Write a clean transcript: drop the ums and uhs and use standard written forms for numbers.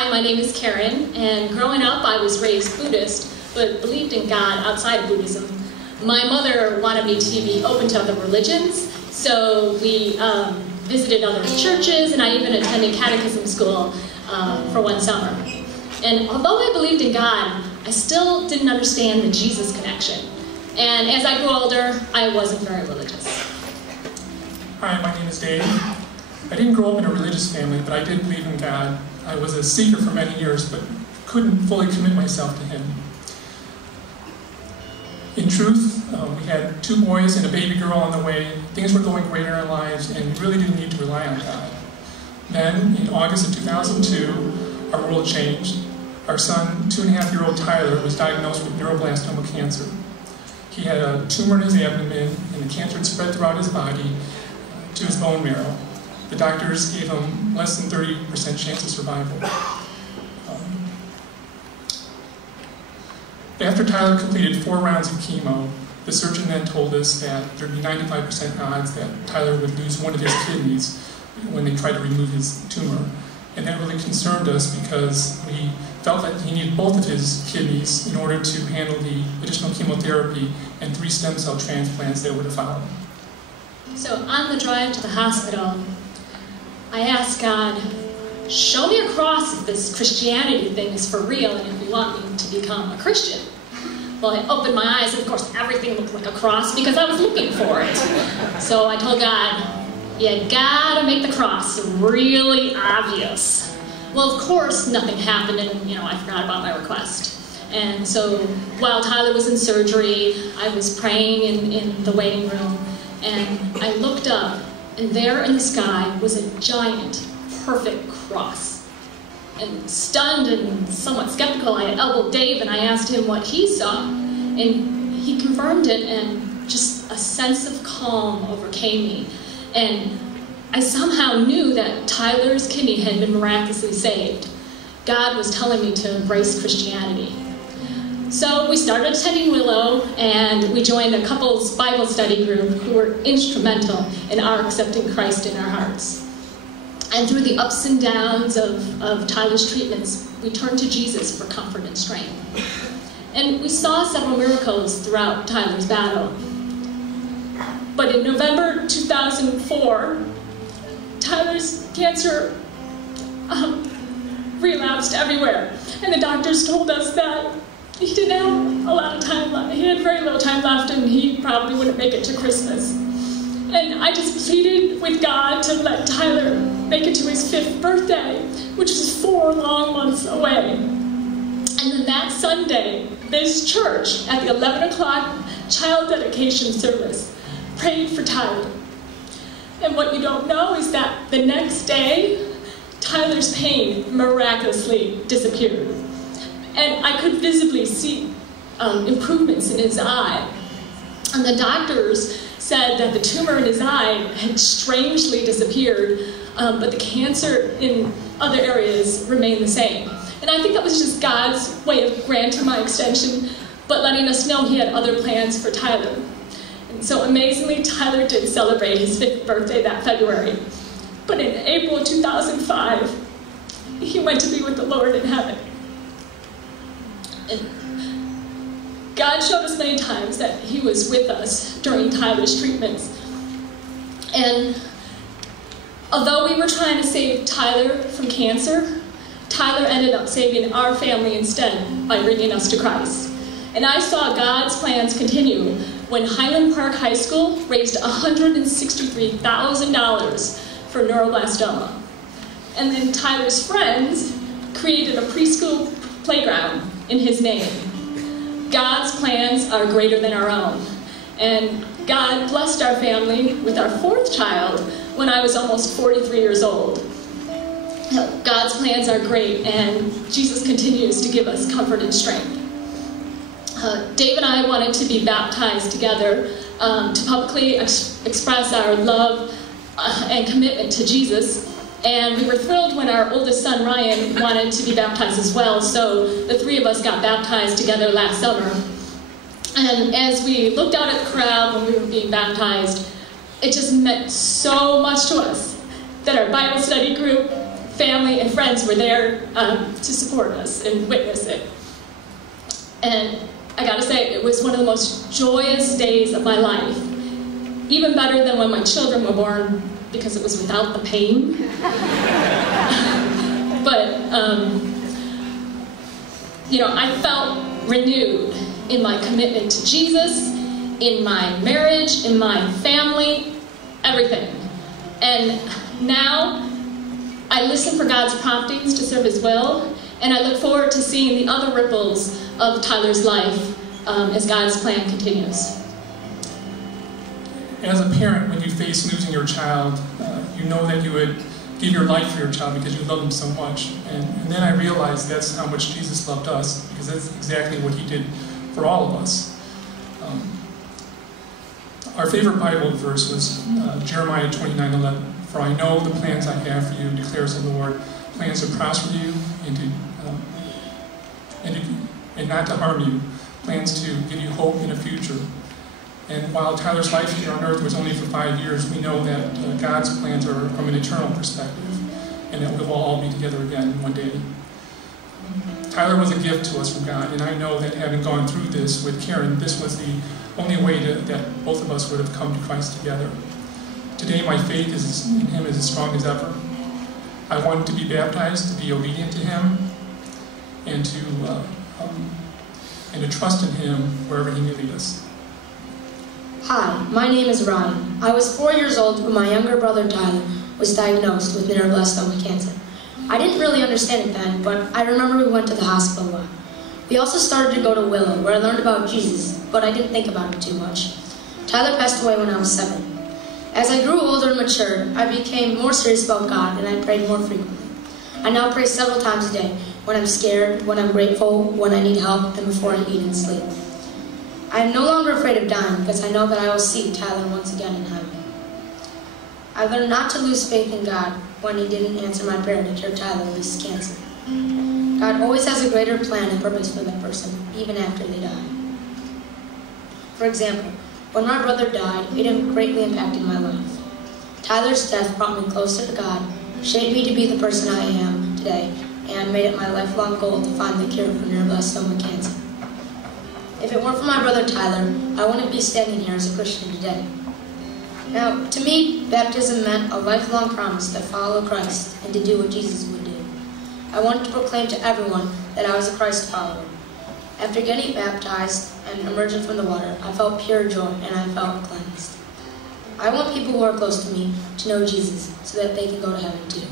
Hi, my name is Karen, and growing up I was raised Buddhist, but believed in God outside of Buddhism. My mother wanted me to be open to other religions, so we visited other churches, and I even attended catechism school for one summer. And although I believed in God, I still didn't understand the Jesus connection. And as I grew older, I wasn't very religious. Hi, my name is Dave. I didn't grow up in a religious family, but I did believe in God. I was a seeker for many years, but couldn't fully commit myself to Him. In truth, we had 2 boys and a baby girl on the way. Things were going great in our lives, and we really didn't need to rely on God. Then, in August of 2002, our world changed. Our son, 2.5-year-old Tyler, was diagnosed with neuroblastoma cancer. He had a tumor in his abdomen, and the cancer had spread throughout his body to his bone marrow. The doctors gave him less than 30% chance of survival. After Tyler completed 4 rounds of chemo, the surgeon then told us that there'd be 95% odds that Tyler would lose one of his kidneys when they tried to remove his tumor. And that really concerned us because we felt that he needed both of his kidneys in order to handle the additional chemotherapy and 3 stem cell transplants that were to follow. So on the drive to the hospital, I asked God, show me a cross if this Christianity thing is for real and if you want me to become a Christian. Well, I opened my eyes, and of course everything looked like a cross because I was looking for it. So I told God, you gotta make the cross really obvious. Well, of course nothing happened, and I forgot about my request. And so while Tyler was in surgery, I was praying in the waiting room, and I looked up, and there in the sky was a giant, perfect cross. And stunned and somewhat skeptical, I elbowed Dave and I asked him what he saw. And he confirmed it, and just a sense of calm overcame me. And I somehow knew that Tyler's kidney had been miraculously saved. God was telling me to embrace Christianity. So we started attending Willow, and we joined a couples Bible study group who were instrumental in our accepting Christ in our hearts. And through the ups and downs of Tyler's treatments, we turned to Jesus for comfort and strength. And we saw several miracles throughout Tyler's battle. But in November 2004, Tyler's cancer relapsed everywhere. And the doctors told us that he didn't have a lot of time left. He had very little time left, and he probably wouldn't make it to Christmas. And I just pleaded with God to let Tyler make it to his 5th birthday, which was 4 long months away. And then that Sunday, this church, at the 11 o'clock child dedication service, prayed for Tyler. And what you don't know is that the next day, Tyler's pain miraculously disappeared. And I could visibly see improvements in his eye. And the doctors said that the tumor in his eye had strangely disappeared, but the cancer in other areas remained the same. And I think that was just God's way of granting my extension, but letting us know He had other plans for Tyler. And so amazingly, Tyler did celebrate his 5th birthday that February. But in April of 2005, he went to be with the Lord in heaven. And God showed us many times that He was with us during Tyler's treatments. And although we were trying to save Tyler from cancer, Tyler ended up saving our family instead by bringing us to Christ. And I saw God's plans continue when Highland Park High School raised $163,000 for neuroblastoma. And then Tyler's friends created a preschool playground in his name. God's plans are greater than our own. And God blessed our family with our 4th child when I was almost 43 years old. God's plans are great, and Jesus continues to give us comfort and strength. Dave and I wanted to be baptized together to publicly express our love and commitment to Jesus. And we were thrilled when our oldest son, Ryan, wanted to be baptized as well, so the 3 of us got baptized together last summer. And as we looked out at the crowd when we were being baptized, it just meant so much to us that our Bible study group family and friends were there to support us and witness it. And I gotta say, it was one of the most joyous days of my life. Even better than when my children were born, because it was without the pain. But, I felt renewed in my commitment to Jesus, in my marriage, in my family, everything. And now, I listen for God's promptings to serve His will, and I look forward to seeing the other ripples of Tyler's life as God's plan continues. As a parent, when you face losing your child, you know that you would give your life for your child because you love them so much. And then I realized that's how much Jesus loved us, because that's exactly what He did for all of us. Our favorite Bible verse was Jeremiah 29:11. For I know the plans I have for you, declares the Lord, plans to prosper you and not to harm you, plans to give you hope in a future. And while Tyler's life here on earth was only for 5 years, we know that God's plans are from an eternal perspective, and that we'll all be together again one day. Tyler was a gift to us from God, and I know that having gone through this with Karen, this was the only way that both of us would have come to Christ together. Today, my faith in Him is as strong as ever. I want to be baptized, to be obedient to Him, and to trust in Him wherever He may lead us. Hi, my name is Ryan. I was 4 years old when my younger brother Tyler was diagnosed with neuroblastoma cancer. I didn't really understand it then, but I remember we went to the hospital a lot. We also started to go to Willow, where I learned about Jesus, but I didn't think about it too much. Tyler passed away when I was 7. As I grew older and matured, I became more serious about God, and I prayed more frequently. I now pray several times a day, when I'm scared, when I'm grateful, when I need help, and before I eat and sleep. I am no longer afraid of dying, because I know that I will see Tyler once again in heaven. I learned not to lose faith in God when He didn't answer my prayer to cure Tyler of his cancer. God always has a greater plan and purpose for that person, even after they die. For example, when my brother died, it greatly impacted my life. Tyler's death brought me closer to God, shaped me to be the person I am today, and made it my lifelong goal to find the cure for neuroblastoma cancer. If it weren't for my brother Tyler, I wouldn't be standing here as a Christian today. Now, to me, baptism meant a lifelong promise to follow Christ and to do what Jesus would do. I wanted to proclaim to everyone that I was a Christ follower. After getting baptized and emerging from the water, I felt pure joy and I felt cleansed. I want people who are close to me to know Jesus so that they can go to heaven too.